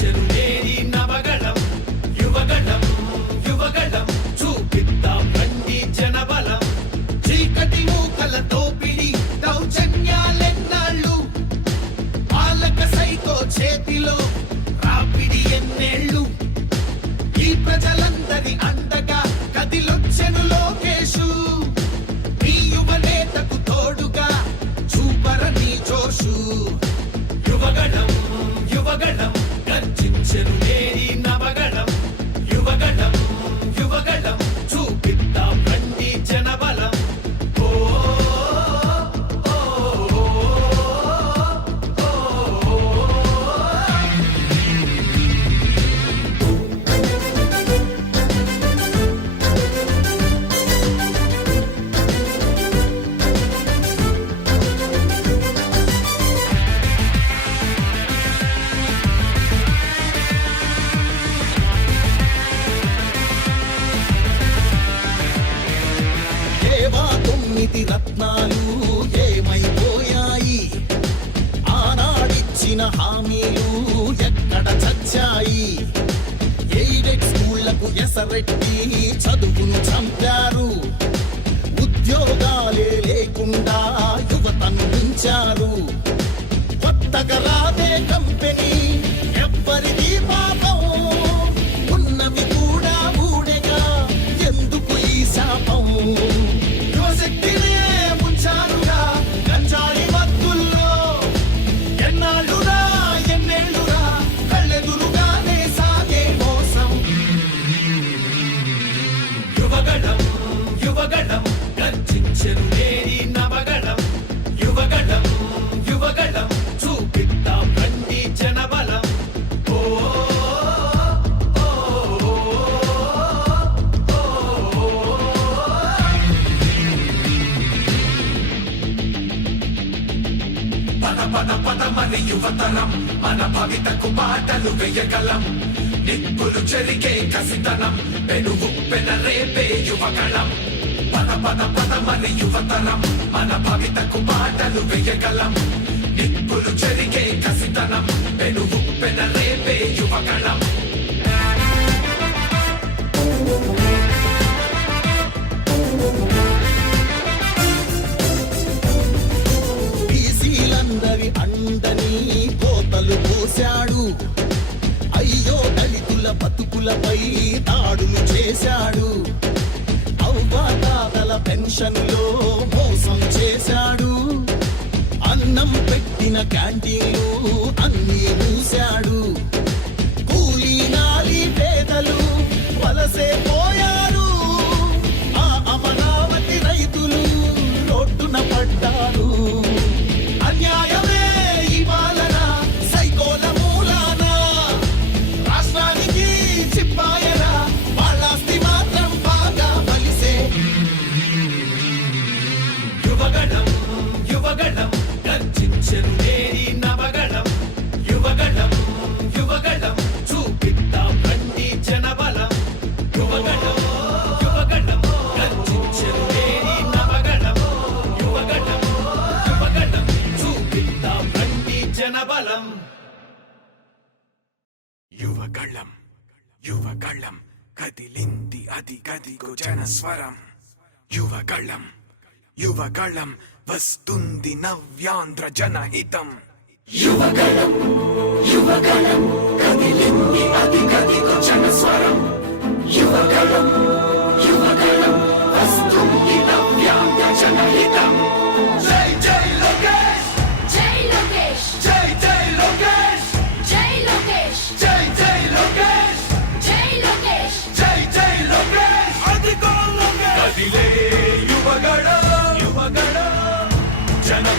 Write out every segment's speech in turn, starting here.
గర్జించెను నేడి నవగళం యువగళం యువగళం చూపిద్దాం రండి జనబలం. చీకటి మూకల తోపిడి దౌర్జన్యాలెన్నాళ్ళు. పాలక సైకో చేతిలో రాపిడి ఎన్నేళ్ళు. ఈ ప్రజలందరి అండగా కదిలొచ్చెను లోకేషు. మీ యువనేతకు తోడుగా చూపరని జోషు. gentleman. తొమ్మిది రత్నాలు ఏమైపోయాయి? ఆనాడిచ్చిన హామీలు ఎక్కడ చచ్చాయి? ఎయిడెడ్ స్కూళ్ళకు ఎసరెట్టి చదువును చంపారు. ఉద్యోగాలు మన భవితకు బాటలు వేయగలం. నిప్పులు చెరికే కసితనం. పెనుగు పెన రేపే యువగళం పద పద పదమని యువతరం. మన భవితకు బాటలు వేయగలం. నిప్పులు చెరికే కసితనం. పెనుగు పెన రేపే అయ్యో దళితుల బతుకులపై దాడులు చేశాడు. అవ్వాతాతల పెన్షన్లో మోసం చేశాడు. అన్నం పెట్టిన క్యాంటీన్లు అన్నీ మూశాడు. గర్జించెను నేడి నవగణం యువగణం చూపిద్దాం రండి జనబలం. యువగణం యువగణం గర్జించెను నేడి నవగణం యువగణం చూపిద్దాం రండి జనబలం. యువగళం యువగళం కదిలింది అది గదిగో జనస్వరం. యువగళం యువగళం వస్తుంది నవ్యాంధ్ర జనహితం యువగళం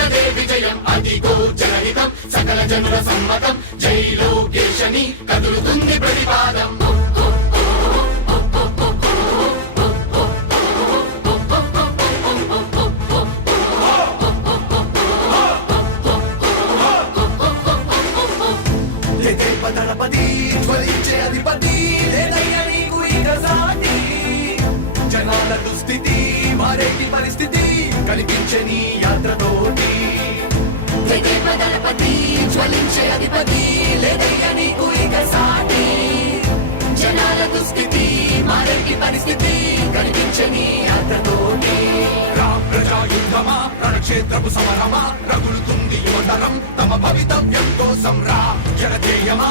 చంద్రన్నదే విజయం అదిగో జనహితం సకల జనుల సమ్మతం. జై లోకేశని కదులుతుంది ప్రతిపాదం. దళపతి జ్వలించే అధిపతి లేదయ్యా నీకు ఇక సాటి జనాల దుస్థితి మారేటి పరిస్థితి కలిపించని యాత్రతో యాత్రతోటి దళపతి జ్వలించే అధిపతి లేదయ్యా నీకు ఇక సాటి. జనాల దుస్థితి మారేటి పరిస్థితి కనిపించని యాత్రతోటి రామ్ ప్రజా యుద్ధమా రణక్షేత్రపు సమరమా రగులుతుంది యువతరం తమ భవితవ్యం కోసం రా. జనజేయమా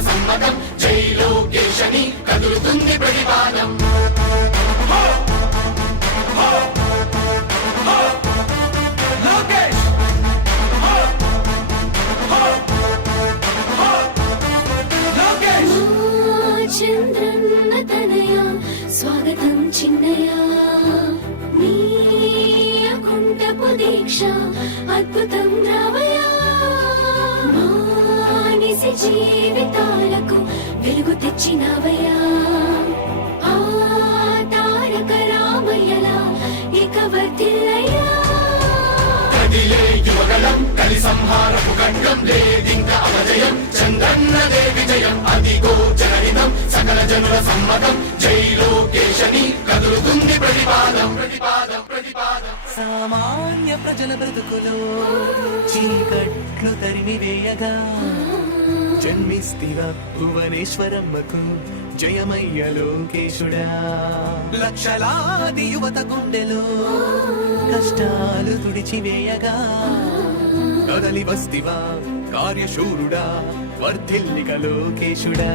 సమ్మతం. జీవితాలకు వెలుగు తెచ్చినవయ్యా. ఆ తారక రామయ్యలా ఇక వర్తిల్లయ్యా కదిలే యువగలం కలి సంహారపు ఖడ్గం లేదింక అపజయం చంద్రన్నదే విజయం అదిగో జనహితం సకల జనుల సమ్మతం జై లోకేశని కదులుతుంది ప్రతిపాదం ప్రతిపాదం ప్రతిపాదం. సామాన్య ప్రజల బ్రతుకులో చీకట్లు తరిమి వేయగా జన్మిస్తివ భువనేశ్వరమ్మకు జయమయ్య లోకేశుడా. లక్షలాది యువత గుండెలో కష్టాలు తుడిచివేయగా. కదలి వస్తివా కార్యశూరుడా వర్ధిల్లిక లోకేశుడా.